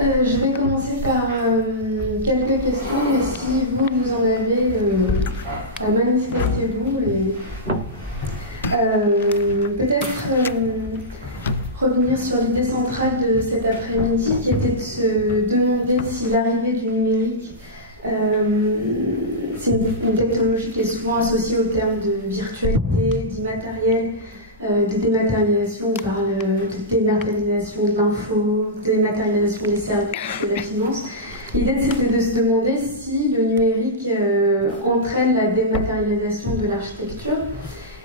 Je vais commencer par quelques questions, mais si vous en avez, manifestez-vous. Peut-être revenir sur l'idée centrale de cet après-midi, qui était de se demander si l'arrivée du numérique, c'est une technologie qui est souvent associée au terme de virtualité, d'immatériel, de dématérialisation. On parle de dématérialisation de l'info, de dématérialisation des services, de la finance. L'idée, c'était de se demander si le numérique entraîne la dématérialisation de l'architecture.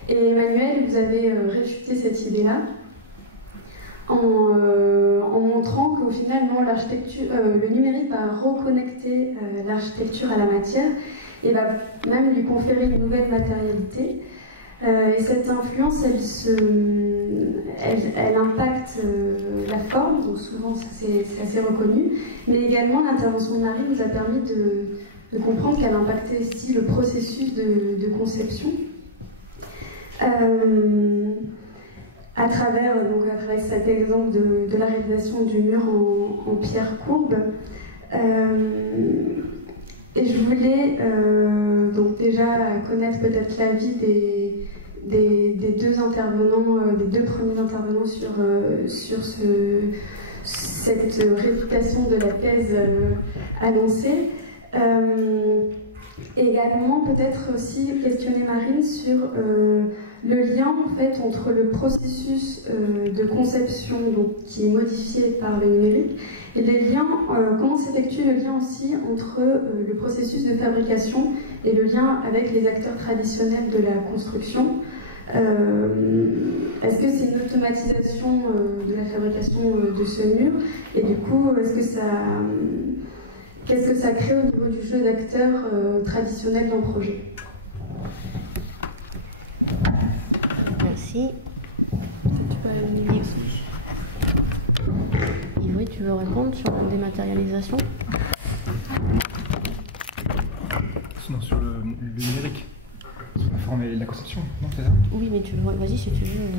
Et Emmanuel, vous avez réfuté cette idée-là en montrant qu'au final, non, le numérique va reconnecter l'architecture à la matière et va même lui conférer une nouvelle matérialité. Et cette influence, elle impacte la forme, donc souvent c'est assez reconnu, mais également l'intervention de Marie nous a permis de comprendre qu'elle impactait aussi le processus de conception. À travers cet exemple de la réalisation du mur en pierre courbe. Et je voulais donc déjà connaître peut-être l'avis des deux intervenants, des deux premiers intervenants sur cette réfutation de la thèse annoncée. Et également peut-être aussi questionner Marine sur le lien en fait entre le processus de conception donc, qui est modifié par le numérique et les liens, comment s'effectue le lien aussi entre le processus de fabrication et le lien avec les acteurs traditionnels de la construction. Est-ce que c'est une automatisation de la fabrication de ce mur? Et du coup, qu'est-ce que ça crée au niveau du jeu d'acteurs traditionnels dans le projet? Merci. Tu peux Ivry, tu veux répondre sur la dématérialisation? Non, sur le numérique, sur la forme et la conception, non, c'est ça? Oui, mais vas-y si tu veux.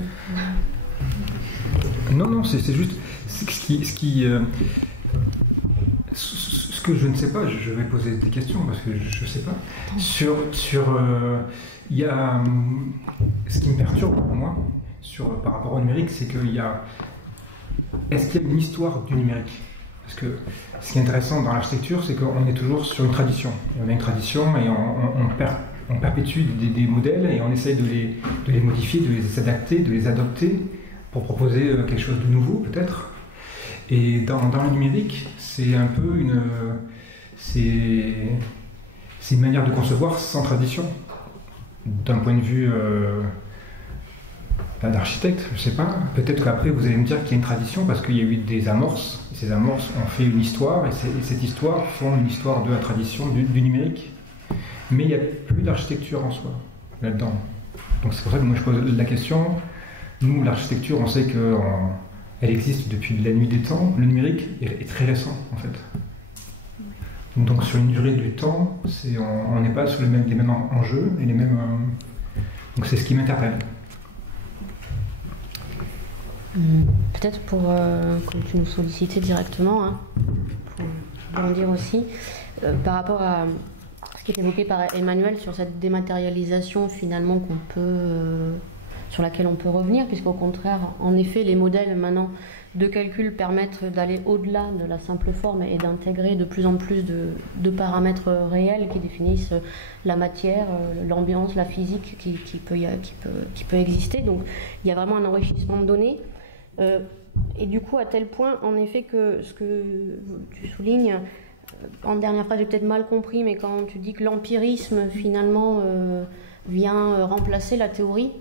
Non, c'est juste ce que je ne sais pas. Je vais poser des questions parce que je ne sais pas. Il y a ce qui me perturbe pour moi par rapport au numérique, c'est est-ce qu'il y a une histoire du numérique? Parce que ce qui est intéressant dans l'architecture, c'est qu'on est toujours sur une tradition. On a une tradition et on perpétue des modèles et on essaye de les modifier, de les adapter, de les adopter pour proposer quelque chose de nouveau peut-être. Et dans le numérique, c'est un peu c'est une manière de concevoir sans tradition. D'un point de vue d'architecte, je ne sais pas. Peut-être qu'après vous allez me dire qu'il y a une tradition parce qu'il y a eu des amorces. Et ces amorces ont fait une histoire et cette histoire forme une histoire de la tradition du numérique. Mais il n'y a plus d'architecture en soi là-dedans. Donc c'est pour ça que moi je pose la question. Nous, l'architecture, on sait qu'elle existe depuis la nuit des temps. Le numérique est très récent en fait. Donc sur une durée du temps, on n'est pas sur les mêmes enjeux et les mêmes. Donc c'est ce qui m'interpelle. Peut-être comme tu nous sollicitais directement, hein, pour en dire aussi, par rapport à ce qui est évoqué par Emmanuel sur cette dématérialisation finalement sur laquelle on peut revenir, puisqu'au contraire, en effet, les modèles maintenant de calcul permettent d'aller au-delà de la simple forme et d'intégrer de plus en plus de paramètres réels qui définissent la matière, l'ambiance, la physique qui peut exister. Donc il y a vraiment un enrichissement de données. Et du coup, à tel point, en effet, que ce que tu soulignes, en dernière phrase, j'ai peut-être mal compris, mais quand tu dis que l'empirisme, finalement, vient remplacer la théorie,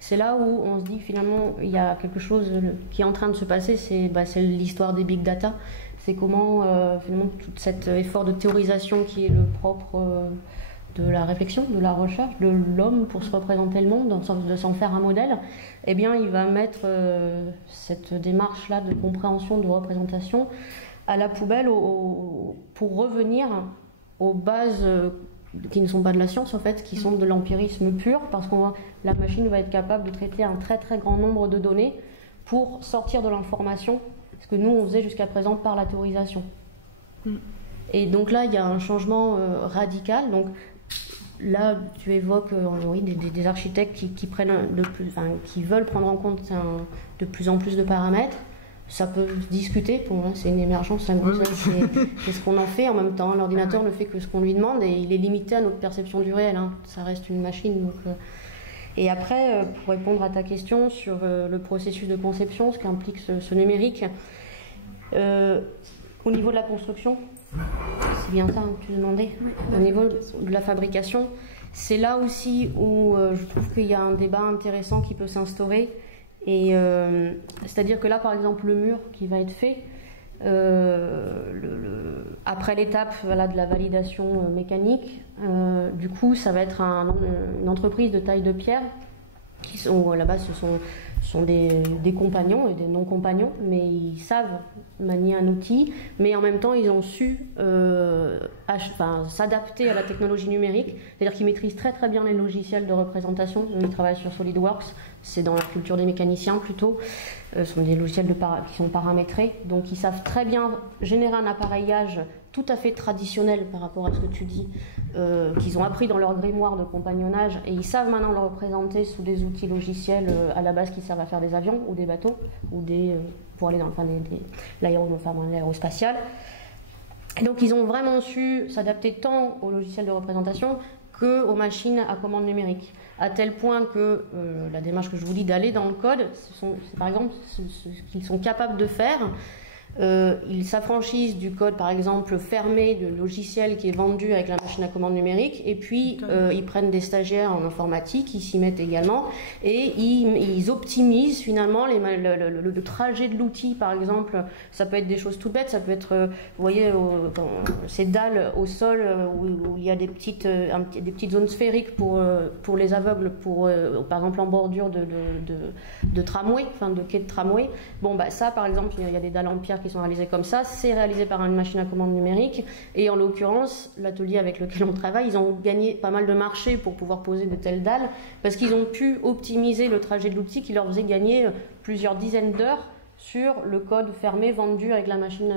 c'est là où on se dit finalement il y a quelque chose qui est en train de se passer, c'est l'histoire des big data, c'est comment finalement tout cet effort de théorisation qui est le propre de la réflexion, de la recherche, de l'homme pour se représenter le monde, de s'en faire un modèle, eh bien il va mettre cette démarche-là de compréhension, de représentation à la poubelle pour revenir aux bases qui ne sont pas de la science en fait, qui sont de l'empirisme pur, parce que la machine va être capable de traiter un très très grand nombre de données pour sortir de l'information ce que nous on faisait jusqu'à présent par la théorisation. Et donc là, il y a un changement radical. Donc là, tu évoques oui, des architectes qui prennent qui veulent prendre en compte de plus en plus de paramètres. Ça peut se discuter, pour moi c'est une émergence, c'est ce qu'on en fait. En même temps, l'ordinateur ne fait que ce qu'on lui demande et il est limité à notre perception du réel. Hein. Ça reste une machine. Donc, Et après, pour répondre à ta question sur le processus de conception, ce qu'implique ce numérique, au niveau de la construction, c'est bien ça que tu demandais, au niveau de la fabrication, c'est là aussi où je trouve qu'il y a un débat intéressant qui peut s'instaurer. Et c'est-à-dire que là, par exemple, le mur qui va être fait, après l'étape de la validation mécanique, du coup, ça va être une entreprise de taille de pierre qui sont là-bas, ce sont des compagnons et des non-compagnons, mais ils savent manier un outil, mais en même temps ils ont su s'adapter à la technologie numérique, c'est-à-dire qu'ils maîtrisent très très bien les logiciels de représentation. Ils travaillent sur SolidWorks, c'est dans la culture des mécaniciens plutôt, ce sont des logiciels qui sont paramétrés, donc ils savent très bien générer un appareillage tout à fait traditionnel par rapport à ce que tu dis, qu'ils ont appris dans leur grimoire de compagnonnage, et ils savent maintenant le représenter sous des outils logiciels à la base qui servent à faire des avions ou des bateaux ou pour aller dans l'aérospatial. Et donc ils ont vraiment su s'adapter tant aux logiciels de représentation qu'aux machines à commande numérique, à tel point que la démarche que je vous dis d'aller dans le code, c'est par exemple ce qu'ils sont capables de faire. Ils s'affranchissent du code, par exemple, fermé de logiciel qui est vendu avec la machine à commande numérique, et puis ils prennent des stagiaires en informatique, ils s'y mettent également, et ils optimisent finalement le trajet de l'outil. Par exemple, ça peut être des choses toutes bêtes, ça peut être, vous voyez, ces dalles au sol où il y a des petites zones sphériques pour les aveugles, par exemple en bordure de tramway, de quai de tramway. Bon, ça, par exemple, il y a des dalles en pierre qui sont réalisées comme ça, c'est réalisé par une machine à commande numérique, et en l'occurrence, l'atelier avec lequel on travaille, ils ont gagné pas mal de marchés pour pouvoir poser de telles dalles, parce qu'ils ont pu optimiser le trajet de l'outil qui leur faisait gagner plusieurs dizaines d'heures sur le code fermé vendu avec la machine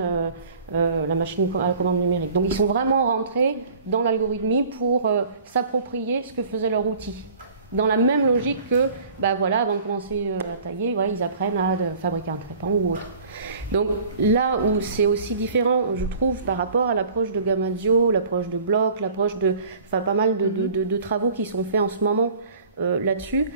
à commande numérique. Donc ils sont vraiment rentrés dans l'algorithmie pour s'approprier ce que faisait leur outil. Dans la même logique que, avant de commencer à tailler, ils apprennent à fabriquer un trépan ou autre. Donc là où c'est aussi différent, je trouve, par rapport à l'approche de Gammadio, l'approche de Bloch, l'approche pas mal de travaux qui sont faits en ce moment là-dessus,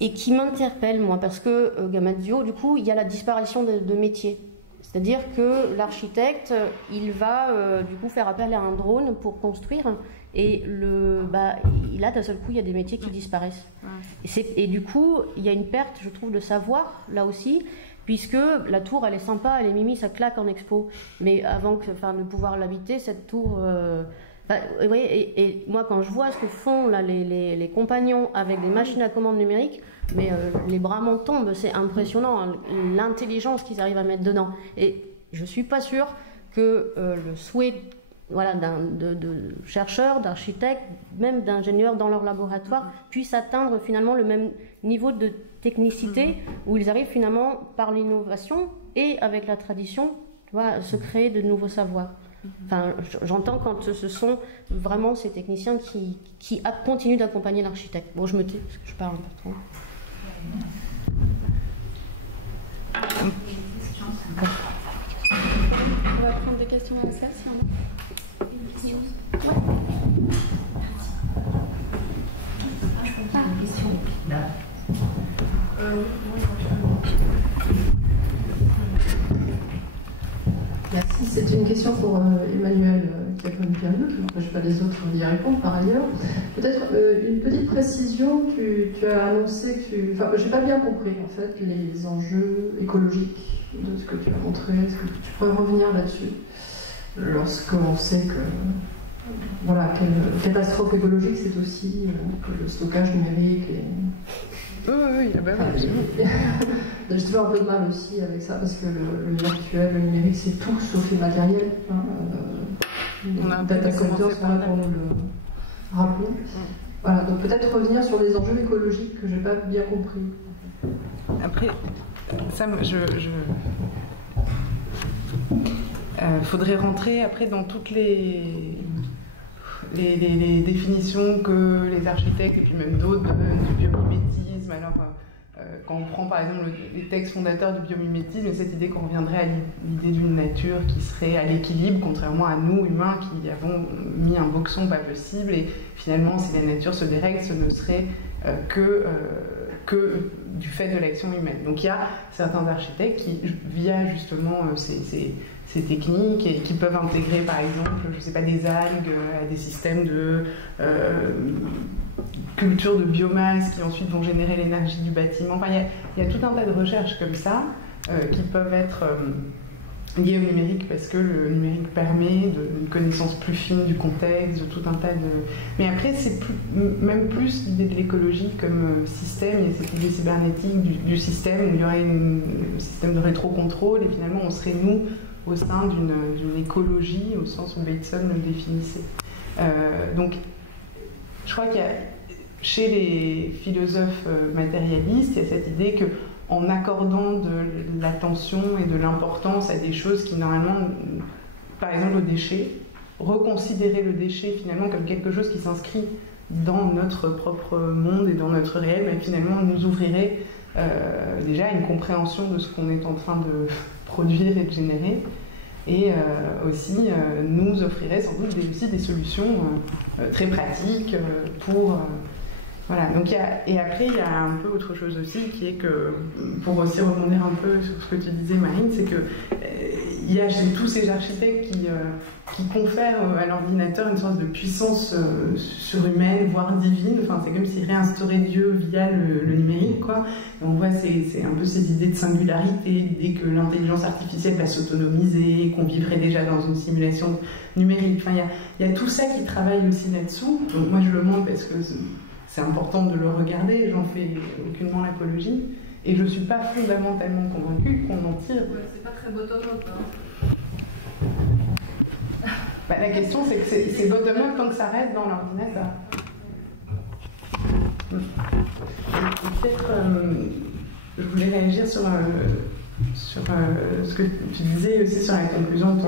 et qui m'interpellent, moi, parce que Gammadio, du coup, il y a la disparition de métiers. C'est-à-dire que l'architecte, il va du coup faire appel à un drone pour construire, et là d'un seul coup il y a des métiers qui disparaissent. Et du coup il y a une perte, je trouve, de savoir là aussi, puisque la tour elle est sympa, elle est mimi, ça claque en expo, mais avant de pouvoir l'habiter, cette tour et moi quand je vois ce que font là les compagnons avec des machines à commande numérique, mais les bras m'en tombent, c'est impressionnant, hein, l'intelligence qu'ils arrivent à mettre dedans. Et je suis pas sûre que le souhait de chercheurs, d'architectes, même d'ingénieurs dans leur laboratoire puisse atteindre finalement le même niveau de technicité où ils arrivent finalement par l'innovation et avec la tradition à se créer de nouveaux savoirs. Enfin, j'entends quand ce sont vraiment ces techniciens qui continuent d'accompagner l'architecte. Bon, je me tais parce que je parle un peu trop. On va prendre des questions dans la salle si on a. Merci. C'est une question pour Emmanuel Chiapponi-Pierrieux, qui n'empêche pas les autres d'y répondre par ailleurs. Peut-être une petite précision. Tu as annoncé que je n'ai pas bien compris en fait les enjeux écologiques de ce que tu as montré. Est-ce que tu pourrais revenir là-dessus? Lorsqu'on sait que quelle catastrophe écologique c'est aussi que le stockage numérique Oui, j'ai toujours un peu de mal aussi avec ça, parce que le virtuel, le numérique, c'est tout sauf immatériel. On a un data centers pour nous le rappeler. Voilà, donc peut-être revenir sur des enjeux écologiques que je n'ai pas bien compris. Après, ça, faudrait rentrer après dans toutes les définitions que les architectes et puis même d'autres donnent du biomimétisme. Alors, quand on prend par exemple les textes fondateurs du biomimétisme, cette idée qu'on reviendrait à l'idée d'une nature qui serait à l'équilibre, contrairement à nous, humains, qui avons mis un boxon pas possible, et finalement, si la nature se dérègle, ce ne serait que du fait de l'action humaine. Donc il y a certains architectes qui, via justement ces techniques, et qui peuvent intégrer par exemple, je sais pas, des algues à des systèmes de culture de biomasse qui ensuite vont générer l'énergie du bâtiment. Enfin, il y a tout un tas de recherches comme ça qui peuvent être liées au numérique, parce que le numérique permet une connaissance plus fine du contexte, de tout un tas de... Mais après, c'est même plus l'idée de l'écologie comme système. Il y a cette idée cybernétique du système où il y aurait un système de rétro-contrôle, et finalement on serait nous au sein d'une écologie au sens où Bateson le définissait. Donc je crois qu'il y a, chez les philosophes matérialistes, il y a cette idée qu'en accordant de l'attention et de l'importance à des choses qui normalement, par exemple le déchet, reconsidérer le déchet finalement comme quelque chose qui s'inscrit dans notre propre monde et dans notre réel, mais finalement nous ouvrirait déjà à une compréhension de ce qu'on est en train de produire et de générer, et aussi nous offrirait sans doute aussi des solutions très pratiques pour... voilà. Donc et après, il y a un peu autre chose aussi, qui est que, pour aussi rebondir un peu sur ce que tu disais, Marine, c'est que il y a chez tous ces architectes qui confèrent à l'ordinateur une sorte de puissance surhumaine, voire divine. Enfin, c'est comme s'ils réinstauraient Dieu via le numérique, quoi. Et on voit c'est un peu ces idées de singularité, l'idée que l'intelligence artificielle va s'autonomiser, qu'on vivrait déjà dans une simulation numérique. Enfin, il y a tout ça qui travaille aussi là-dessous. Donc moi, je le montre parce que c'est important de le regarder, j'en fais aucunement l'apologie. Et je ne suis pas fondamentalement convaincue qu'on en tire. Ouais, c'est pas très bottom-up. Bah, la question, c'est que c'est bottom-up tant que ça reste dans l'ordinateur. Peut-être, je voulais réagir sur ce que tu disais aussi sur la conclusion de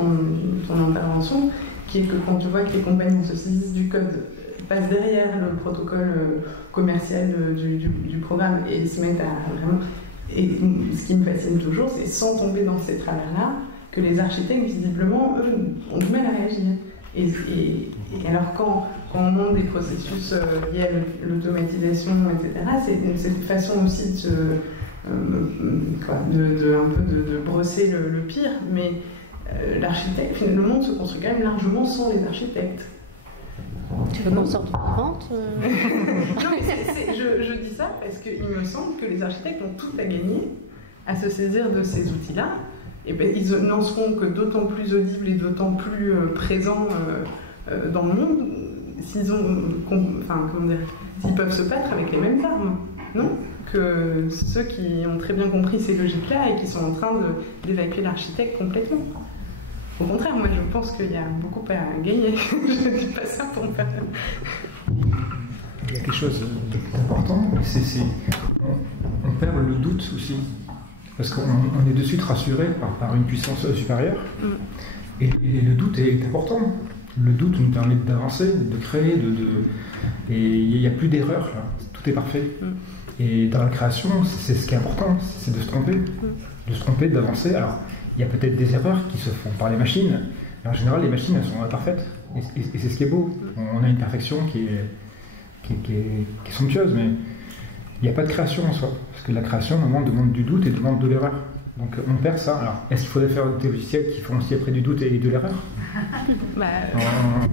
ton intervention, qui est que quand tu vois que les compagnies se saisissent du code, passent derrière le protocole commercial du programme et se mettent à vraiment... Et ce qui me fascine toujours, c'est sans tomber dans ces travers-là, que les architectes, visiblement, eux, ont du mal à réagir. Et alors quand on monte des processus liés à l'automatisation, etc., c'est une façon aussi de brosser le pire, mais l'architecte, le monde se construit quand même largement sans les architectes. Tu veux qu'on sorte de vente Non, mais je dis ça parce qu'il me semble que les architectes ont tout à gagner à se saisir de ces outils-là. Et ben, ils n'en seront que d'autant plus audibles et d'autant plus présents dans le monde s'ils peuvent se battre avec les mêmes armes, non? Que ceux qui ont très bien compris ces logiques-là et qui sont en train d'évacuer l'architecte complètement. Au contraire, moi je pense qu'il y a beaucoup à gagner. Je ne dis pas ça pour me faire... Il y a quelque chose d'important, on perd le doute aussi. Parce qu'on est de suite rassuré par une puissance supérieure. Et le doute est important. Le doute nous permet d'avancer, de créer, et il n'y a plus d'erreur là. Tout est parfait. Et dans la création, c'est ce qui est important, c'est de se tromper, d'avancer. Alors, il y a peut-être des erreurs qui se font par les machines, mais en général, les machines, elles sont imparfaites. Et c'est ce qui est beau. On a une perfection qui est somptueuse, mais il n'y a pas de création en soi. Parce que la création, au moment, demande du doute et demande de l'erreur. Donc on perd ça. Alors, est-ce qu'il faudrait faire des logiciels qui font aussi après du doute et de l'erreur?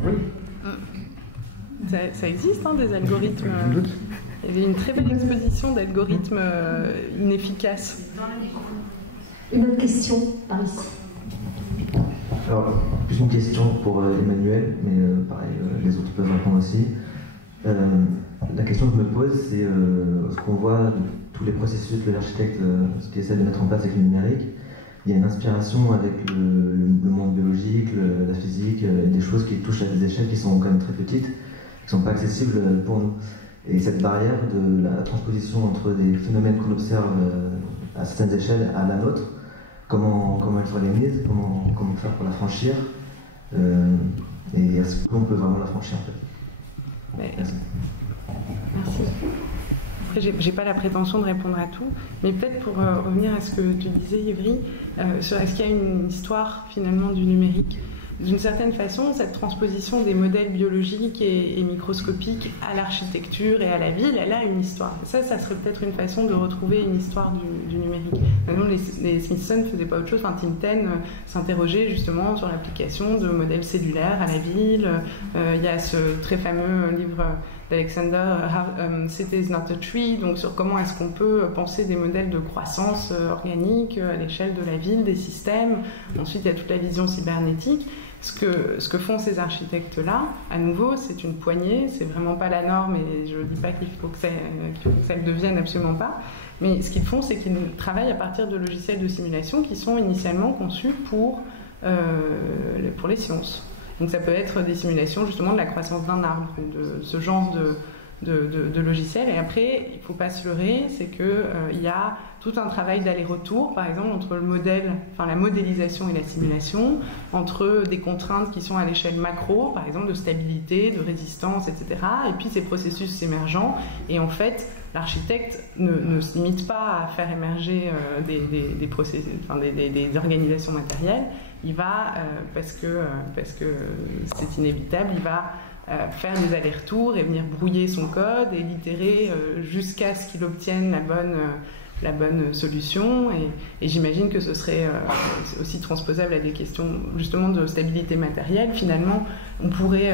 Oui. Ça existe, hein, des algorithmes. Il y avait une très belle exposition d'algorithmes inefficaces. Une autre question par ici. Alors, plus une question pour Emmanuel, mais pareil, les autres peuvent répondre aussi. La question que je me pose, c'est ce qu'on voit de tous les processus que l'architecte qui essaie de mettre en place avec le numérique. Il y a une inspiration avec le monde biologique, la physique, des choses qui touchent à des échelles qui sont quand même très petites, qui ne sont pas accessibles pour nous. Et cette barrière de la transposition entre des phénomènes qu'on observe à certaines échelles à la nôtre, comment elle s'organise, comment faire pour la franchir, et est-ce qu'on peut vraiment la franchir en fait? Merci. Après, j'ai pas la prétention de répondre à tout, mais peut-être pour revenir à ce que tu disais, Ivry, sur est-ce qu'il y a une histoire finalement du numérique? D'une certaine façon, cette transposition des modèles biologiques et microscopiques à l'architecture et à la ville, elle a une histoire. Ça serait peut-être une façon de retrouver une histoire du numérique. Maintenant, les Smithson ne faisaient pas autre chose. Enfin, Tim Ten s'interrogeait justement sur l'application de modèles cellulaires à la ville. Il y a ce très fameux livre d'Alexander, City is not a tree, donc sur comment est-ce qu'on peut penser des modèles de croissance organique à l'échelle de la ville, des systèmes. Ensuite, il y a toute la vision cybernétique. Ce que font ces architectes-là, à nouveau, c'est une poignée, c'est vraiment pas la norme, et je ne dis pas qu'il faut que ça le devienne absolument pas, mais ce qu'ils font, c'est qu'ils travaillent à partir de logiciels de simulation qui sont initialement conçus pour les sciences. Donc ça peut être des simulations justement de la croissance d'un arbre, de ce genre de logiciels. Et après, il ne faut pas se leurrer, c'est qu'il y a tout un travail d'aller-retour, par exemple, entre le modèle, enfin la modélisation et la simulation, entre des contraintes qui sont à l'échelle macro, par exemple de stabilité, de résistance, etc., et puis ces processus émergents. Et en fait, l'architecte ne se limite pas à faire émerger des processus, enfin, des organisations matérielles. Il va, parce que c'est inévitable, il va faire des allers-retours et venir brouiller son code et l'itérer jusqu'à ce qu'il obtienne la bonne solution. Et j'imagine que ce serait aussi transposable à des questions justement de stabilité matérielle. Finalement, on pourrait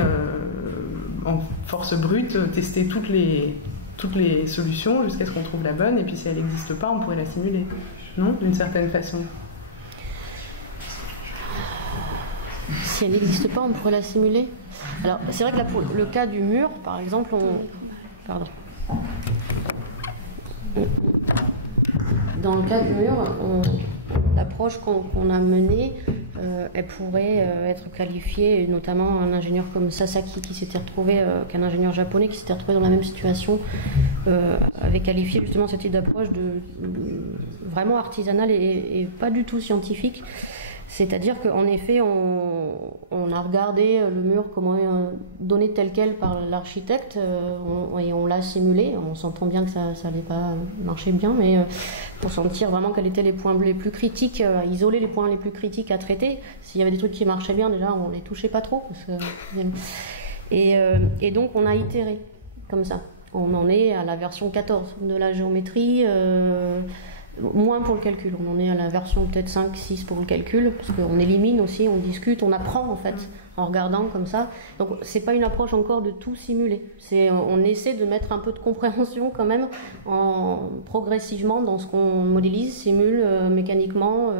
en force brute tester toutes les solutions jusqu'à ce qu'on trouve la bonne, et puis si elle n'existe pas, on pourrait la simuler, non? D'une certaine façon. Si elle n'existe pas, on pourrait la simuler. Alors, c'est vrai que là, pour le cas du mur, par exemple, dans le cas du mur, l'approche qu'on a menée, elle pourrait être qualifiée, notamment un ingénieur comme Sasaki qui s'était retrouvé, qu'un ingénieur japonais qui s'était retrouvé dans la même situation, avait qualifié justement ce type d'approche de vraiment artisanale et pas du tout scientifique. C'est-à-dire qu'en effet, on a regardé le mur, comment donné tel quel par l'architecte, et on l'a simulé. On s'entend bien que ça n'allait pas marcher bien, mais pour sentir vraiment quels étaient les points les plus critiques, isoler les points les plus critiques à traiter. S'il y avait des trucs qui marchaient bien, déjà, on ne les touchait pas trop. Et donc, on a itéré comme ça. On en est à la version 14 de la géométrie. Moins pour le calcul, on en est à la version peut-être 5, 6 pour le calcul, parce qu'on élimine aussi, on discute, on apprend en fait, en regardant comme ça. Donc c'est pas une approche encore de tout simuler, on essaie de mettre un peu de compréhension quand même, progressivement dans ce qu'on modélise, simule mécaniquement,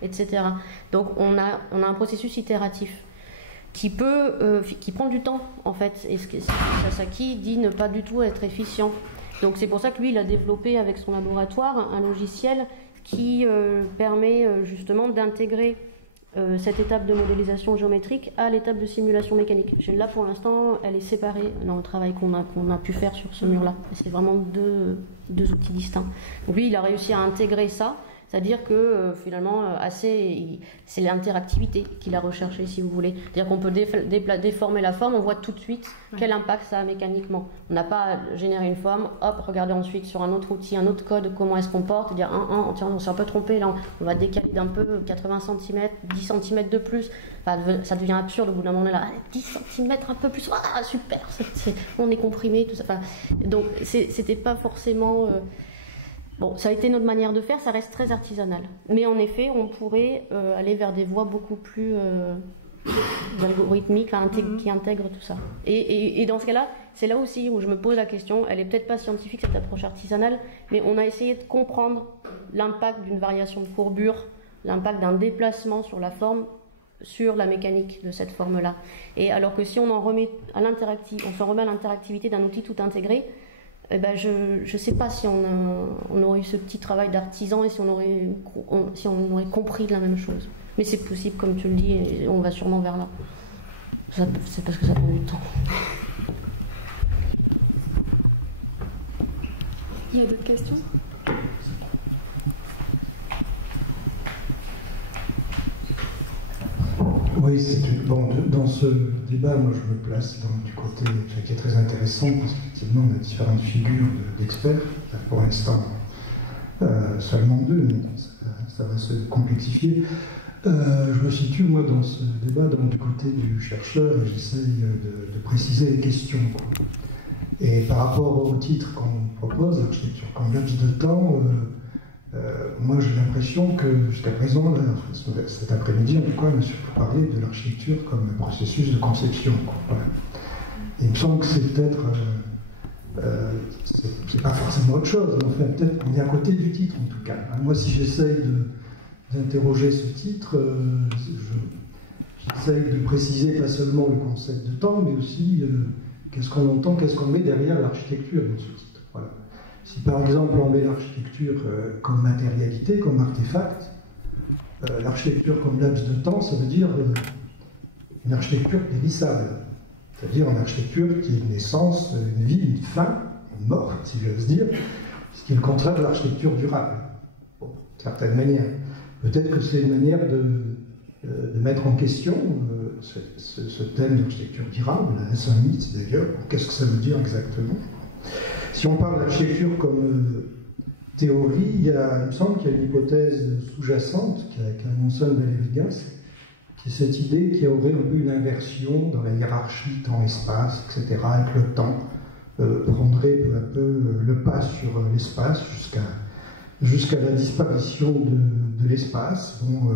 etc. Donc on a un processus itératif qui prend du temps en fait, et Sasaki dit ne pas du tout être efficient. Donc c'est pour ça que lui, il a développé avec son laboratoire un logiciel qui permet justement d'intégrer cette étape de modélisation géométrique à l'étape de simulation mécanique. Là, pour l'instant, elle est séparée dans le travail qu'on a pu faire sur ce mur-là. C'est vraiment deux outils distincts. Donc lui, il a réussi à intégrer ça. C'est-à-dire que finalement, c'est l'interactivité qu'il a recherché, si vous voulez. C'est-à-dire qu'on peut déformer la forme, on voit tout de suite quel impact ça a mécaniquement. On n'a pas à générer une forme, hop, regardez ensuite sur un autre outil, un autre code, comment est-ce qu'on porte, dire tiens, on s'est un peu trompé, là, on va décaler d'un peu 80 cm, 10 cm de plus. Enfin, ça devient absurde, au bout d'un moment, on est là, 10 cm un peu plus, ah, super, on est comprimé, tout ça. Enfin, donc, c'était pas forcément... Bon, ça a été notre manière de faire, ça reste très artisanal. Mais en effet, on pourrait aller vers des voies beaucoup plus algorithmiques qui intègrent tout ça. Et dans ce cas-là, c'est là aussi où je me pose la question, elle est peut-être pas scientifique cette approche artisanale, mais on a essayé de comprendre l'impact d'une variation de courbure, l'impact d'un déplacement sur la forme, sur la mécanique de cette forme-là. Et alors que si on s'en remet à l'interactivité d'un outil tout intégré, eh ben je ne sais pas si on aurait eu ce petit travail d'artisan et si on aurait compris la même chose. Mais c'est possible, comme tu le dis, et on va sûrement vers là. C'est parce que ça prend du temps. Il y a d'autres questions ? Oui, bon, dans ce débat, moi je me place du côté qui est très intéressant, parce qu'effectivement on a différentes figures d'experts, pour l'instant seulement deux, mais ça va se complexifier. Je me situe moi dans ce débat du côté du chercheur et j'essaye de préciser les questions. Et par rapport au titre qu'on propose, l'architecture comme laps de temps, moi j'ai l'impression que jusqu'à présent, cet après-midi en tout cas, on a surtout parlé de l'architecture comme un processus de conception. Voilà. Et il me semble que c'est peut-être, c'est pas forcément autre chose, mais enfin peut-être qu'on est à côté du titre en tout cas. Moi si j'essaye d'interroger ce titre, j'essaye de préciser pas seulement le concept de temps, mais aussi qu'est-ce qu'on entend, qu'est-ce qu'on met derrière l'architecture dans ce titre. Voilà. Si par exemple on met l'architecture comme matérialité, comme artefact, l'architecture comme laps de temps, ça veut dire une architecture périssable, c'est-à-dire une architecture qui a une naissance, une vie, une fin, une mort, si j'ose dire, ce qui est le contraire de l'architecture durable, bon, d'une certaine manière. Peut-être que c'est une manière de mettre en question ce thème d'architecture durable, c'est un mythe d'ailleurs, qu'est-ce que ça veut dire exactement? Si on parle d'architecture comme théorie, il me semble qu'il y a une hypothèse sous-jacente qu'a annoncée Valérie Vigas, qui est cette idée qu'il y aurait un peu une inversion dans la hiérarchie temps-espace, etc., et que le temps prendrait peu à peu le pas sur l'espace jusqu'à la disparition de l'espace. Bon,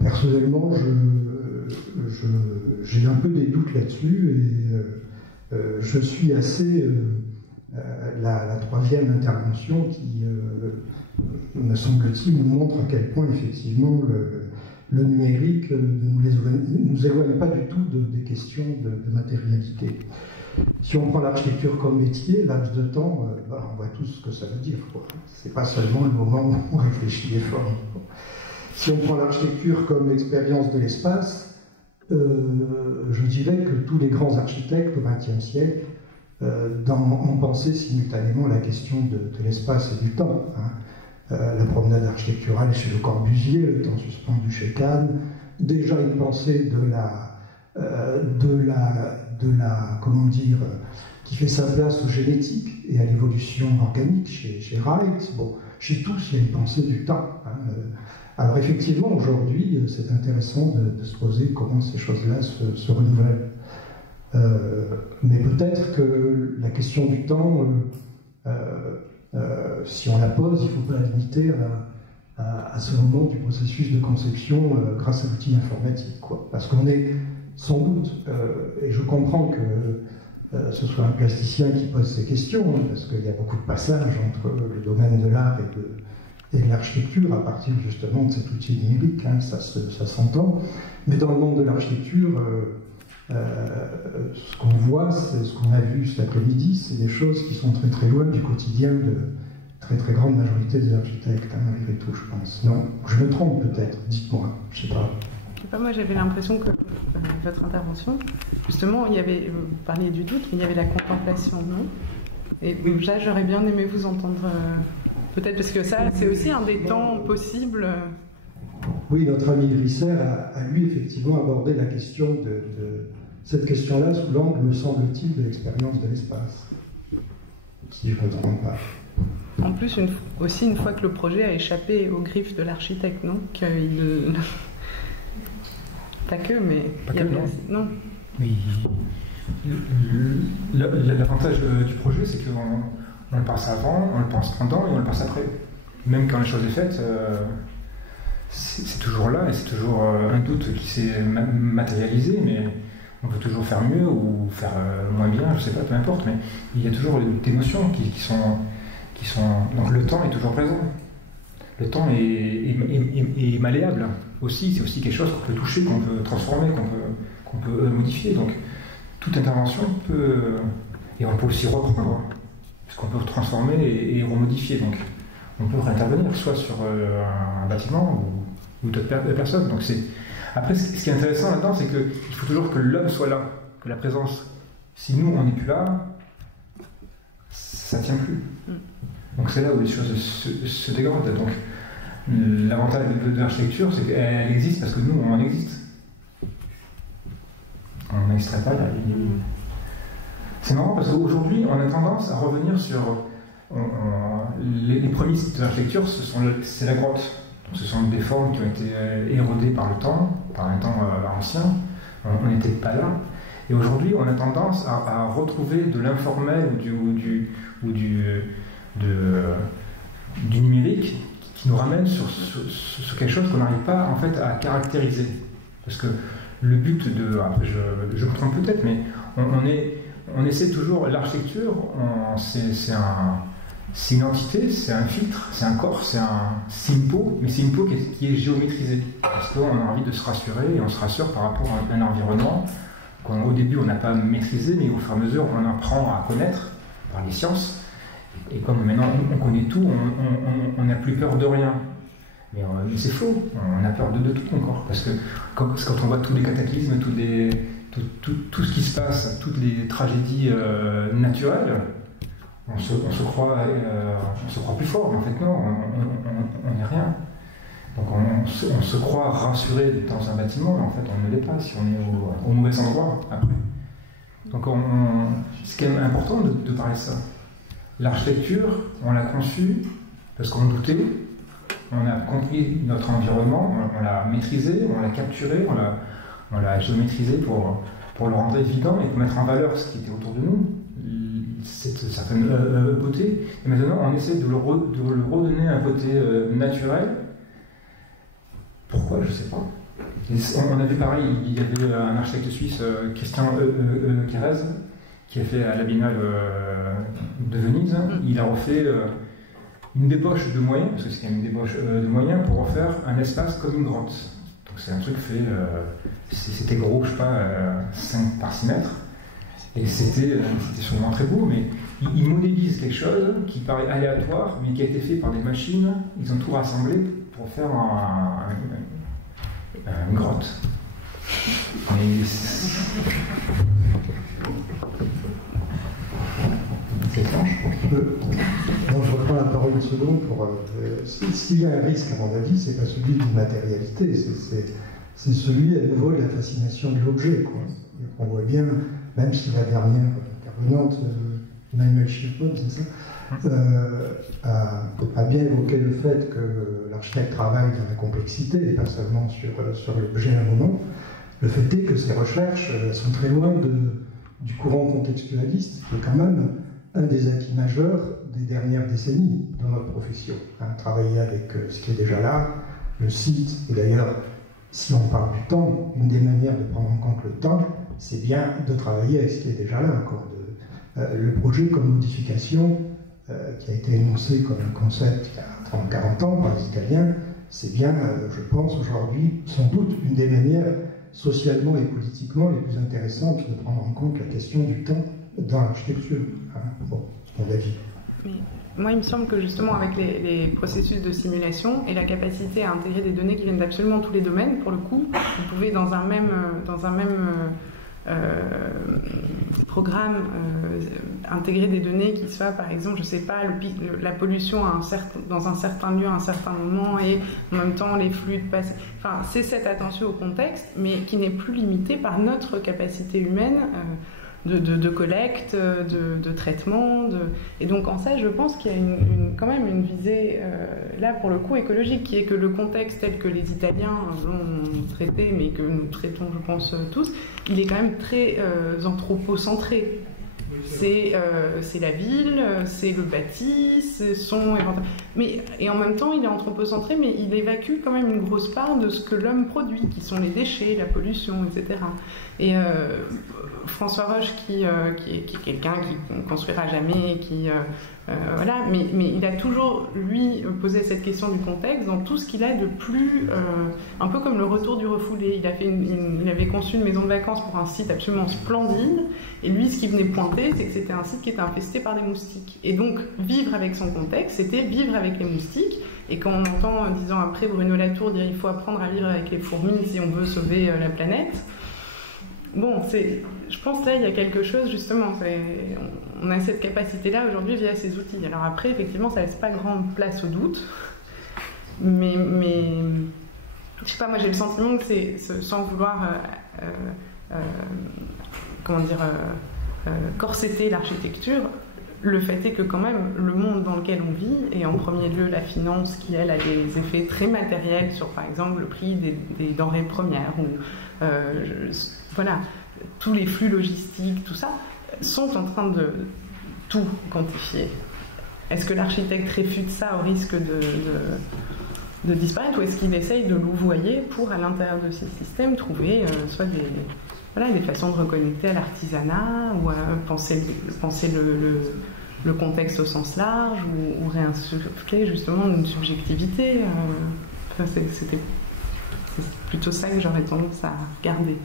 personnellement, j'ai un peu des doutes là-dessus et je suis assez la troisième intervention qui, me semble-t-il, nous montre à quel point effectivement le numérique ne nous éloigne pas du tout des questions de matérialité. Si on prend l'architecture comme métier, laps de temps, on voit tous ce que ça veut dire. C'est pas seulement le moment où on réfléchit les formes. Si on prend l'architecture comme expérience de l'espace, je dirais que tous les grands architectes au XXe siècle ont pensé simultanément la question de l'espace et du temps. La promenade architecturale chez Le Corbusier, le temps suspendu chez Kahn, déjà une pensée comment dire, qui fait sa place aux génétiques et à l'évolution organique chez Wright. Bon, chez tous, il y a une pensée du temps. Alors effectivement, aujourd'hui, c'est intéressant de se poser comment ces choses-là se renouvellent. Mais peut-être que la question du temps, si on la pose, il ne faut pas la limiter à ce moment du processus de conception grâce à l'outil informatique, quoi. Parce qu'on est sans doute, et je comprends que ce soit un plasticien qui pose ces questions, parce qu'il y a beaucoup de passages entre le domaine de l'art et de l'architecture à partir justement de cet outil numérique, ça s'entend. Mais dans le monde de l'architecture, ce qu'on voit, c'est ce qu'on a vu cet après-midi, c'est des choses qui sont très très loin du quotidien de très très grande majorité des architectes, malgré tout, je pense. Non, je me trompe peut-être, dites-moi, je sais pas. Moi j'avais l'impression que votre intervention, justement, vous parliez du doute, mais il y avait la contemplation, non? Et là j'aurais bien aimé vous entendre, peut-être parce que ça c'est aussi un des temps possibles. Oui, notre ami Grisser a lui effectivement abordé la question de cette question-là sous l'angle, me semble-t-il, de l'expérience de l'espace, si je ne me trompe pas. En plus, une fois que le projet a échappé aux griffes de l'architecte, non? Pas que, mais... Pas que, non. Oui. L'avantage du projet, c'est qu'on le pense avant, on le pense pendant et on le pense après. Même quand la chose est faite, c'est toujours là et c'est toujours un doute qui s'est matérialisé, mais on peut toujours faire mieux ou faire moins bien, je sais pas, peu importe, mais il y a toujours des notions qui sont... Donc le temps est toujours présent. Le temps est malléable aussi, c'est aussi quelque chose qu'on peut toucher, qu'on peut transformer, qu'on peut modifier. Donc toute intervention peut... Et on peut aussi reprendre, puisqu'on peut transformer et remodifier. Donc on peut réintervenir, soit sur un bâtiment ou d'autres personnes. Donc après, ce qui est intéressant là-dedans, c'est qu'il faut toujours que l'homme soit là, que la présence. Si nous, on n'est plus là, ça ne tient plus. Donc c'est là où les choses se dégradent. Donc l'avantage de l'architecture, c'est qu'elle existe parce que nous, on existe. On n'extrait pas. C'est marrant parce qu'aujourd'hui, on a tendance à revenir sur les premiers sites d'architecture, c'est la grotte. Donc, ce sont des formes qui ont été érodées par le temps, par un temps ancien. On n'était pas là. Et aujourd'hui, on a tendance à retrouver de l'informel ou du numérique qui nous ramène sur quelque chose qu'on n'arrive pas en fait à caractériser. Parce que le but après je me trompe peut-être, mais on essaie toujours, l'architecture, c'est une entité, c'est un filtre, c'est un corps, c'est une peau, mais c'est une peau qui est géométrisée. Parce qu'on a envie de se rassurer, et on se rassure par rapport à un environnement qu'au début on n'a pas maîtrisé, mais au fur et à mesure on apprend à connaître par les sciences. Et comme maintenant on connaît tout, on n'a plus peur de rien. Mais c'est faux, on a peur de tout encore. Parce que quand on voit tous les cataclysmes, tout ce qui se passe, toutes les tragédies naturelles, on se croit plus fort, mais en fait non, on n'est rien. Donc on se croit rassuré dans un bâtiment, mais en fait on ne l'est pas si on est au mauvais endroit après. Donc c'est quand même important de parler de ça. L'architecture, on l'a conçue parce qu'on doutait, on a compris notre environnement, on l'a maîtrisé, on l'a capturé, on l'a géométrisé pour le rendre évident et pour mettre en valeur ce qui était autour de nous, cette certaine beauté. Et maintenant, on essaie de le redonner un côté naturel. Pourquoi? Je ne sais pas. On a vu pareil, il y avait un architecte suisse, Christian Kerez, qui a fait à la Biennale de Venise. Il a refait une débauche de moyens, parce que c'est quand même une débauche de moyens, pour refaire un espace comme une grotte. Donc c'est un truc fait, c'était gros, je sais pas, 5 par 6 mètres. Et c'était sûrement très beau, mais il modélise quelque chose qui paraît aléatoire, mais qui a été fait par des machines. Ils ont tout rassemblé pour faire une grotte. Mais c'est étrange. Donc je reprends la parole une seconde pour. S'il y a un risque, à mon avis, c'est pas celui de l'immatérialité, c'est celui à nouveau de la fascination de l'objet. On voit bien, même si la dernière intervenante, Emmanuel Schirpon, c'est ça, a bien évoqué le fait que l'architecte travaille dans la complexité et pas seulement sur l'objet à un moment. Le fait est que ces recherches sont très loin du courant contextualiste, qui est quand même un des acquis majeurs des dernières décennies dans notre profession. Travailler avec ce qui est déjà là, le site, et d'ailleurs, si on parle du temps, une des manières de prendre en compte le temps, c'est bien de travailler avec ce qui est déjà là. Le projet comme modification, qui a été énoncé comme un concept il y a 30-40 ans par les Italiens, c'est bien, je pense, aujourd'hui, sans doute, une des manières socialement et politiquement les plus intéressantes de prendre en compte la question du temps dans l'architecture. Bon, c'est mon avis. Moi, il me semble que justement, avec les processus de simulation et la capacité à intégrer des données qui viennent d'absolument tous les domaines, pour le coup, vous pouvez dans un même programme intégrer des données qui soient, par exemple, je ne sais pas, la pollution dans un certain lieu à un certain moment et en même temps les flux de passé. Enfin, c'est cette attention au contexte, mais qui n'est plus limitée par notre capacité humaine de collecte, de traitement. Et donc en ça, je pense qu'il y a quand même une visée, là pour le coup, écologique, qui est que le contexte tel que les Italiens l'ont traité, mais que nous traitons, je pense, tous, il est quand même très anthropocentré. C'est la ville, c'est le bâti, c'est son... et en même temps, il est anthropocentré, mais il évacue quand même une grosse part de ce que l'homme produit, qui sont les déchets, la pollution, etc. Et François Roche, qui est quelqu'un qui ne construira jamais, voilà, mais il a toujours, lui, posé cette question du contexte dans tout ce qu'il a de plus... un peu comme le retour du refoulé. Il avait conçu une maison de vacances pour un site absolument splendide, et lui, ce qu'il venait pointer, c'est que c'était un site qui était infesté par des moustiques. Et donc, vivre avec son contexte, c'était vivre avec les moustiques. Et quand on entend, 10 ans après, Bruno Latour dire « il faut apprendre à vivre avec les fourmis si on veut sauver la planète », bon, je pense là, il y a quelque chose, justement, on a cette capacité-là aujourd'hui via ces outils. Alors après, effectivement, ça ne laisse pas grande place au doute, mais je sais pas, moi j'ai le sentiment que c'est, sans vouloir corseter l'architecture, le fait est que quand même le monde dans lequel on vit, et en premier lieu la finance qui elle a des effets très matériels sur par exemple le prix des denrées premières, ou voilà, tous les flux logistiques, tout ça, sont en train de tout quantifier. Est-ce que l'architecte réfute ça au risque de disparaître, ou est-ce qu'il essaye de louvoyer pour, à l'intérieur de ces systèmes, trouver soit des façons de reconnecter à l'artisanat, ou à penser le contexte au sens large, ou réinsuffler justement une subjectivité. C'est plutôt ça que j'aurais tendance à regarder.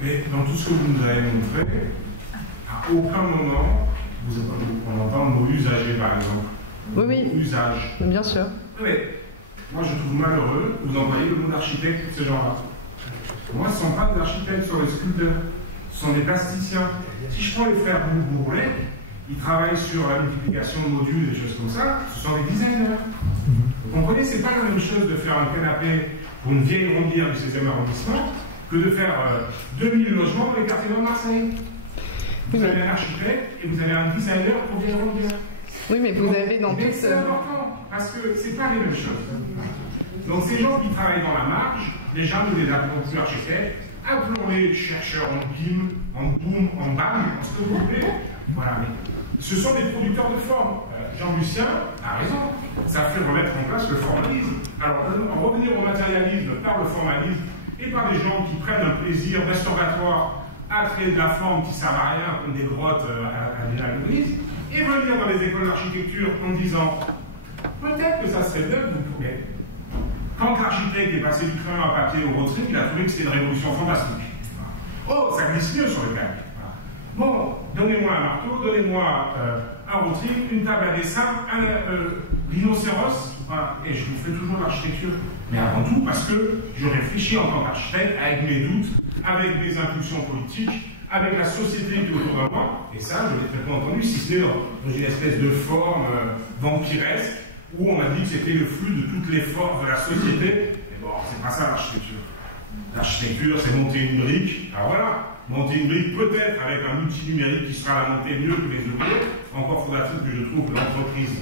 Mais dans tout ce que vous nous avez montré, à aucun moment, on entend le mot usager par exemple. Oui. Usage. Bien sûr. Mais moi je trouve malheureux que vous envoyez le mot d'architecte pour ces gens-là. Moi, ce ne sont pas des architectes, ce sont des sculpteurs, ce sont des plasticiens. Si je prends les frères Bourlet, ils travaillent sur la multiplication de modules, des choses comme ça, ce sont des designers. Vous comprenez, c'est pas la même chose de faire un canapé pour une vieille rondière du 16e arrondissement que de faire 2000 logements dans les quartiers de Marseille. Vous avez un architecte et vous avez un designer pour vieille rondière. Oui, mais vous avez dans tout c'est important, parce que c'est pas les mêmes choses. Donc ces gens qui travaillent dans la marge, les gens nous les appelons plus architectes, appelons-les chercheurs en BIM, en BOOM, en BAM, en ce que vous voulez. Voilà, mais ce sont des producteurs de formes. Jean-Lucien a raison, ça fait remettre en place le formalisme. Alors, en revenir au matérialisme par le formalisme et par des gens qui prennent un plaisir restauratoire à créer de la forme qui ne servent à rien, comme des grottes à l'église, et venir dans les écoles d'architecture en disant peut-être que ça serait bien que vous pourriez. Quand l'architecte est passé du crayon à papier au rotring, il a trouvé que c'était une révolution fantastique. Oh, ça glisse mieux sur le câble. Bon, donnez-moi un marteau, donnez-moi un rotring, une table à dessin, un rhinocéros, voilà, et je vous fais toujours l'architecture. Mais avant tout, parce que je réfléchis en tant qu'architecte avec mes doutes, avec des impulsions politiques, avec la société qui est autour de moi, et ça, je l'ai très peu entendu, si ce n'est dans une espèce de forme vampiresque, où on m'a dit que c'était le flux de toutes les forces de la société. Mais bon, c'est pas ça l'architecture. L'architecture, c'est monter une brique. Alors voilà, monter une brique peut-être avec un outil numérique qui sera la monter mieux que les ouvriers. Encore faudra-t-il que je trouve l'entreprise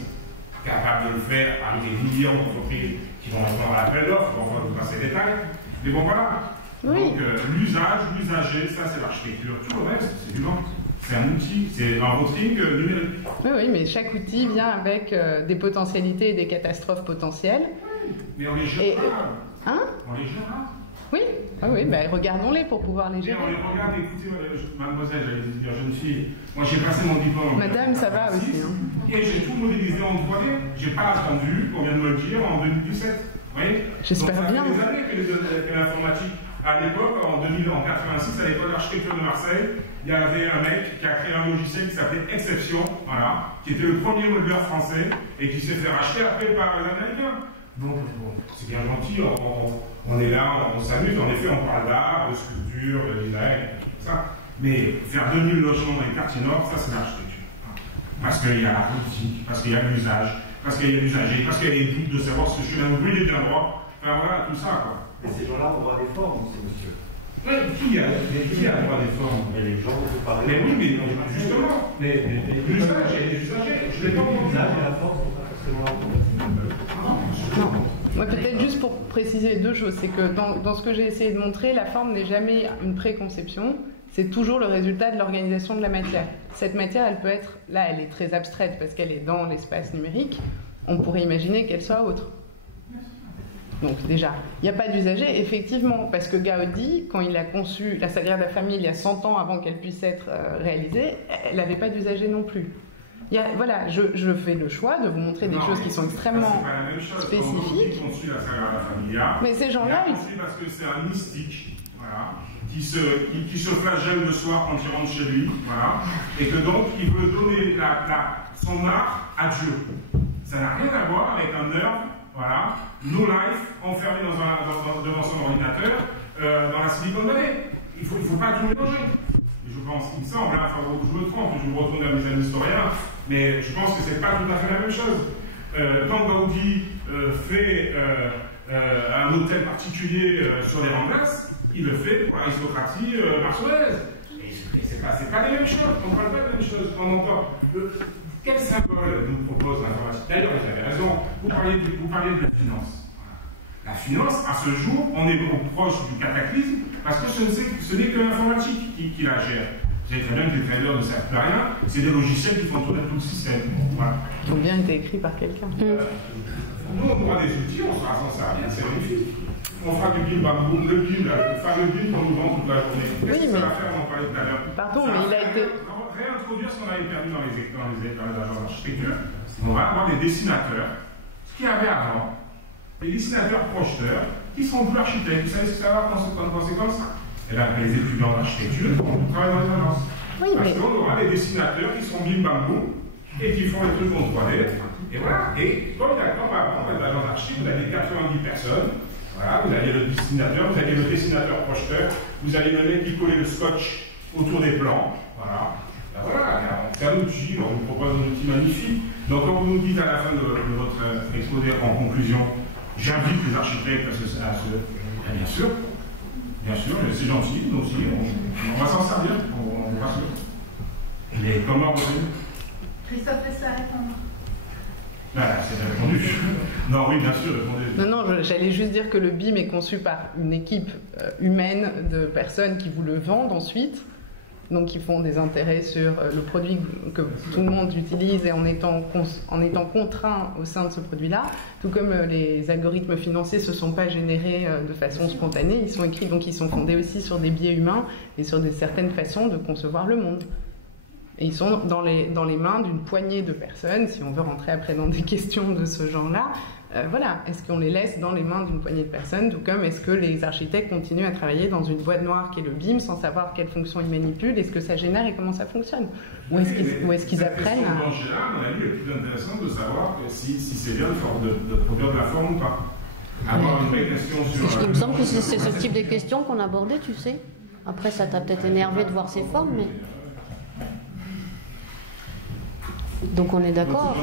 capable de le faire parmi des millions d'entreprises qui vont répondre à l'appel d'offres. Bon, on va vous passer les détails. Mais bon, voilà. Oui. Donc, l'usage, l'usager, ça c'est l'architecture. Tout le reste, c'est du vent. C'est un outil, c'est un rotring numérique. Oui, mais chaque outil vient avec des potentialités et des catastrophes potentielles. Oui, mais on les gère pas. Hein? On les gère pas. Oui, ben, regardons-les pour pouvoir les gérer. Mais on les regarde, écoutez, mademoiselle, j'allais dire jeune fille, moi j'ai passé mon diplôme. Madame, ça va aussi. Hein. Et j'ai tout modélisé en 3D. J'ai pas attendu qu'on vient de me le dire en 2017. Vous voyez? J'espère bien. Ça fait des années que l'informatique. À l'époque, en 1986, à l'école d'architecture de Marseille, il y avait un mec qui a créé un logiciel qui s'appelait Exception, voilà, qui était le premier modeleur français et qui s'est fait racheter après par les Américains. Donc, bon, c'est bien gentil, on est là, on s'amuse, en effet, on parle d'art, de sculpture, de design, tout ça. Mais faire 2000 logements dans les quartiers nord, ça c'est l'architecture. Parce qu'il y a la politique, parce qu'il y a l'usage, parce qu'il y a l'usager, parce qu'il y a les doutes de savoir si je suis là, vous voulez bien droit. Enfin voilà, tout ça, quoi. Mais ces gens-là ont droit des formes, ces monsieur. Oui, qui a le droit des formes? Mais les gens vous parlez. Mais oui, mais justement, l'usage et les usagers, je l'ai pas entendu. L'usage et la forme ne sont pas forcément. Non. Moi, peut-être juste pour préciser deux choses, c'est que dans ce que j'ai essayé de montrer, la forme n'est jamais une préconception, c'est toujours le résultat de l'organisation de la matière. Cette matière, elle peut être, là, elle est très abstraite parce qu'elle est dans l'espace numérique, on pourrait imaginer qu'elle soit autre. Donc déjà, il n'y a pas d'usager, effectivement, parce que Gaudi, quand il a conçu la Sagrada Familia il y a 100 ans avant qu'elle puisse être réalisée, elle n'avait pas d'usager non plus. Voilà, je fais le choix de vous montrer des choses qui sont extrêmement spécifiques. Mais ces gens-là, parce que c'est un mystique, voilà, qui se flagelle le soir quand il rentre chez lui, voilà, et que donc il veut donner son art à Dieu. Ça n'a rien à voir avec un nerd. Voilà, no life, enfermé devant son ordinateur, dans la Silicon Valley. Il ne faut pas tout mélanger. Et je pense, il me semble, hein, enfin, je me trompe, je me retourne à mes amis historiens, mais je pense que ce n'est pas tout à fait la même chose. Quand Gaudi fait un hôtel particulier sur les Ramblas, il le fait pour l'aristocratie marseillaise. Et c'est pas les mêmes choses, on ne parle pas des mêmes choses. On entend. Quel symbole nous propose l'informatique? D'ailleurs, vous avez raison, vous parliez de la finance. La finance, à ce jour, on est beaucoup proche du cataclysme parce que ce n'est que l'informatique qui la gère. Vous savez très bien que les traders ne servent plus à rien, c'est des logiciels qui font tourner tout le système. Voilà. Ils ont bien été écrits par quelqu'un. Nous, on aura des outils, on saura s'en servir, c'est magnifique. On fera du bim bam boum, le fameux bim qu'on nous vend toute la journée. Qu'est-ce que ça va faire? On en parlait tout à l'heure. Pardon, mais il a été. Réintroduire ce qu'on avait perdu dans les agences d'architecture. On va avoir des dessinateurs, ce qu'il y avait avant, des dessinateurs projeteurs, qui seront plus architectes. Vous savez ce que ça va quand c'est comme ça? Et bien, les étudiants d'architecture vont travailler dans les agences. Oui, parce qu'on aura des dessinateurs qui seront bim bam boum et qui font les trucs en 3D. Et voilà. Et comme d'accord, avant, dans l'agence d'archi, vous avez 90 personnes. Voilà, vous aviez le dessinateur, vous aviez le dessinateur projeteur, vous aviez le mec qui collait le scotch autour des plans. Voilà. Ben voilà, c'est un outil, on vous propose un outil magnifique. Donc, quand vous nous dites à la fin de votre exposé en conclusion, j'invite les architectes à se. Bien sûr, c'est gentil, nous aussi, on va s'en servir, on va se. Et comment revenu? Christophe laisse la répondre. C'est répondu. Non, oui, bien sûr, répondu. Non, j'allais juste dire que le BIM est conçu par une équipe humaine de personnes qui vous le vendent ensuite, donc qui font des intérêts sur le produit que tout le monde utilise et en étant contraint au sein de ce produit-là, tout comme les algorithmes financiers ne se sont pas générés de façon spontanée, ils sont écrits, donc ils sont fondés aussi sur des biais humains et sur certaines façons de concevoir le monde. Et ils sont dans les mains d'une poignée de personnes, si on veut rentrer après dans des questions de ce genre-là. Voilà, est-ce qu'on les laisse dans les mains d'une poignée de personnes, tout comme est-ce que les architectes continuent à travailler dans une boîte noire qui est le BIM sans savoir quelle fonction ils manipulent, est-ce que ça génère et comment ça fonctionne? Ou est-ce qu'ils apprennent à... En général, à mon avis, il est plus intéressant de savoir si c'est bien de produire de la forme ou pas. Avoir une vraie question sur... Il me semble que c'est ce type de questions qu'on abordait, tu sais. Après, ça t'a peut-être énervé de voir ces formes, mais... Donc on est d'accord.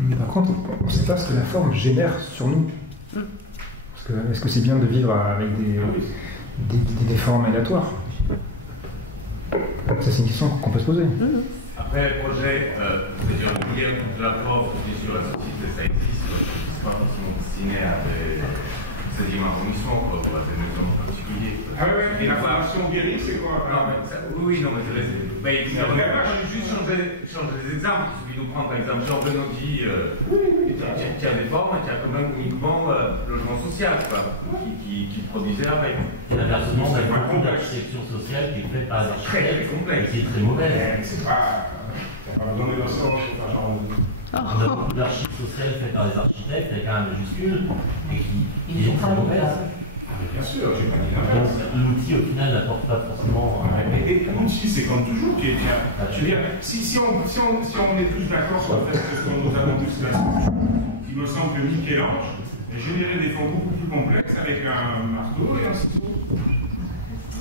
Mais par contre, on ne sait pas ce que la forme génère sur nous. Est-ce que c'est bien de vivre avec des formes aléatoires? Ça, c'est une question qu'on peut se poser. Après, le projet, c'est-à-dire le lien contre la forme, sur la société, ça existe, c'est pas forcément destiné à des arrondissements, quoi, ou à des maisons en particulier. Ah ouais, et la formation guérie, c'est quoi? Non, mais oui, non, mais c'est vrai. Juste changer les exemples. Il suffit de prendre, par exemple, Jean Renaud dit tu as des formes, tu as quand même uniquement logement social, quoi, qui produisait avec. Et l'inversement, on a beaucoup d'architecture sociale qui est faite par les architectes et qui est très mauvaise. C'est pas. On va donner le sens, c'est pas genre. On a beaucoup d'architecture sociale faite par les architectes avec un majuscule et qui est très mauvaise. Bien sûr, j'ai pas dit l'inverse. L'outil au final n'apporte pas forcément. Et l'outil, c'est comme toujours qui est bien. Je veux dire, si on est tous d'accord sur le fait que ce que nous avons tous là, il me semble que Michel-Ange générait des formes beaucoup plus complexes avec un marteau et un ciseau.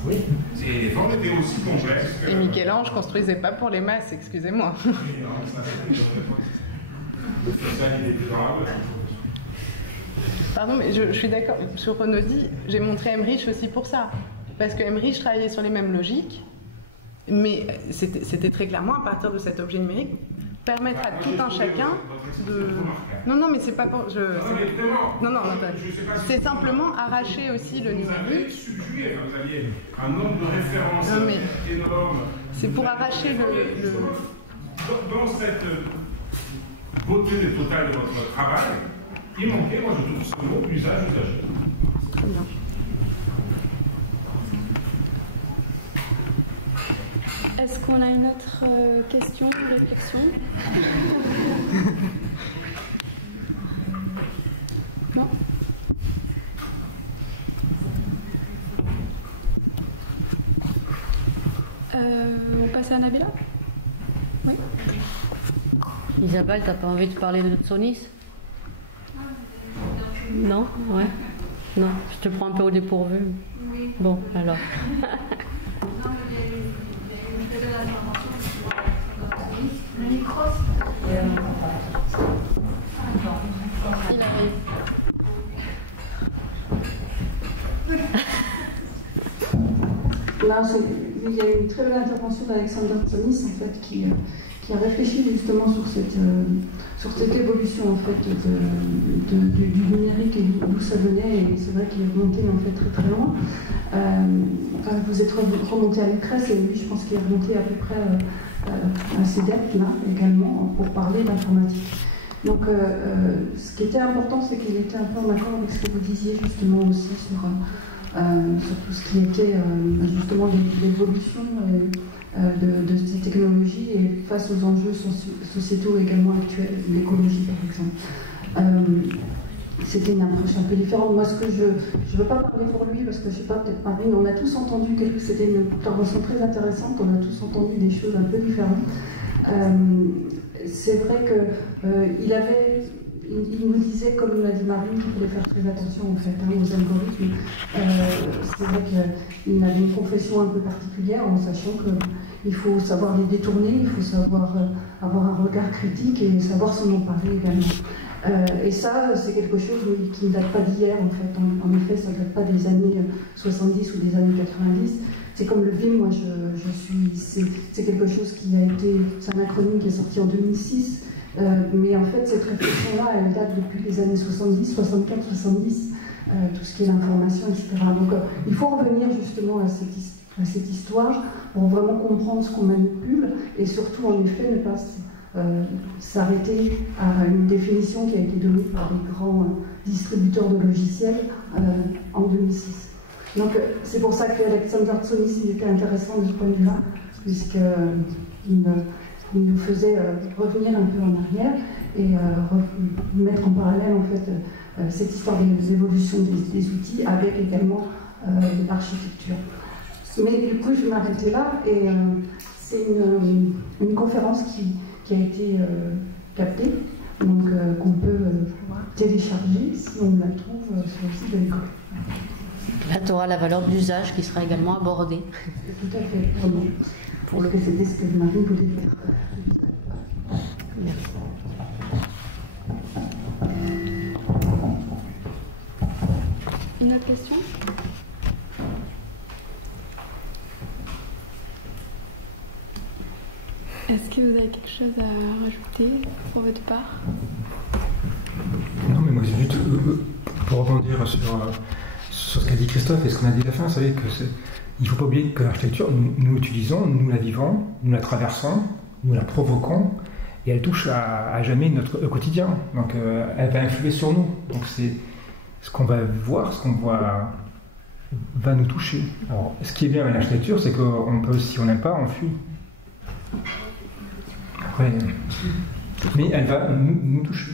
Oui. Et les formes étaient aussi complexes. Et Michel-Ange construisait pas pour les masses, excusez-moi. Le social, il est plus grave. Pardon, mais je suis d'accord. Sur Renaudie, j'ai montré Emmerich aussi pour ça. Parce que Emmerich travaillait sur les mêmes logiques, mais c'était très clairement, à partir de cet objet numérique, permettre à tout un chacun de... Non, mais c'est pas pour... Non, c'est simplement arracher aussi le numérique. Vous aviez un nombre de références énorme. C'est pour arracher le... Dans cette beauté totale de votre travail, il manquait, moi je trouve ce mot, l'usage usagé. Très bien. Est-ce qu'on a une autre question, réflexion? Non? On passe à Nabila? Oui. Isabelle, t'as pas envie de parler de Tsonis? Non? Ouais. Non, je te prends un peu au dépourvu. Oui. Bon, alors. Le micro, il arrive. là, il y a une très belle intervention d'Alexander Tsonis, en fait, qui a réfléchi justement sur cette évolution en fait, du numérique et d'où ça venait. Et c'est vrai qu'il est remonté en fait très très loin. Vous êtes remonté à Lucrèce et lui, je pense qu'il est remonté à peu près à ces dates là également pour parler d'informatique. Donc, ce qui était important, c'est qu'il était un peu en accord avec ce que vous disiez justement aussi sur tout ce qui était justement l'évolution de ces technologies et face aux enjeux sociétaux également actuels, l'écologie par exemple. C'était une approche un peu différente. Moi, ce que je ne veux pas parler pour lui, parce que je ne sais pas, peut-être Marine, on a tous entendu, c'était une intervention très intéressante, on a tous entendu des choses un peu différentes. C'est vrai qu'il nous disait, comme nous l'a dit Marine, qu'il fallait faire très attention en fait, aux algorithmes. C'est vrai qu'il avait une confession un peu particulière en sachant qu'il faut savoir les détourner, il faut savoir avoir un regard critique et savoir s'en emparer également. Et ça, c'est quelque chose qui ne date pas d'hier en fait. En effet, ça ne date pas des années 70 ou des années 90. C'est comme le BIM, moi c'est quelque chose qui a été, c'est un acronyme qui est sorti en 2006, mais en fait cette réflexion-là, elle date depuis les années 70, 64, 70, tout ce qui est l'information, etc. Donc il faut revenir justement à cette histoire pour vraiment comprendre ce qu'on manipule et surtout en effet ne pas s'arrêter à une définition qui a été donnée par les grands distributeurs de logiciels en 2006. Donc c'est pour ça qu'Alexander Tsonis il était intéressant de ce point de vue-là, puisqu'il nous faisait revenir un peu en arrière et mettre en parallèle en fait cette histoire des évolutions des outils avec également l'architecture. Mais du coup je vais m'arrêter là et c'est une conférence qui a été captée, donc qu'on peut télécharger si on la trouve sur le site de l'école. Là, tu auras la valeur d'usage qui sera également abordée. Tout à fait, vraiment. Pour le c'était ce que Marie voulait faire. Merci. Une autre question ? Est-ce que vous avez quelque chose à rajouter pour votre part ? Non, mais moi, c'est juste pour rebondir sur ce qu'a dit Christophe et ce qu'on a dit à la fin, vous savez il ne faut pas oublier que l'architecture, nous l'utilisons, nous la vivons, nous la traversons, nous la provoquons, et elle touche à jamais notre quotidien. Donc elle va influer sur nous. Donc c'est ce qu'on va voir, ce qu'on voit va nous toucher. Alors, ce qui est bien avec l'architecture, c'est qu'on peut, si on n'aime pas, on fuit. Après, mais elle va nous toucher.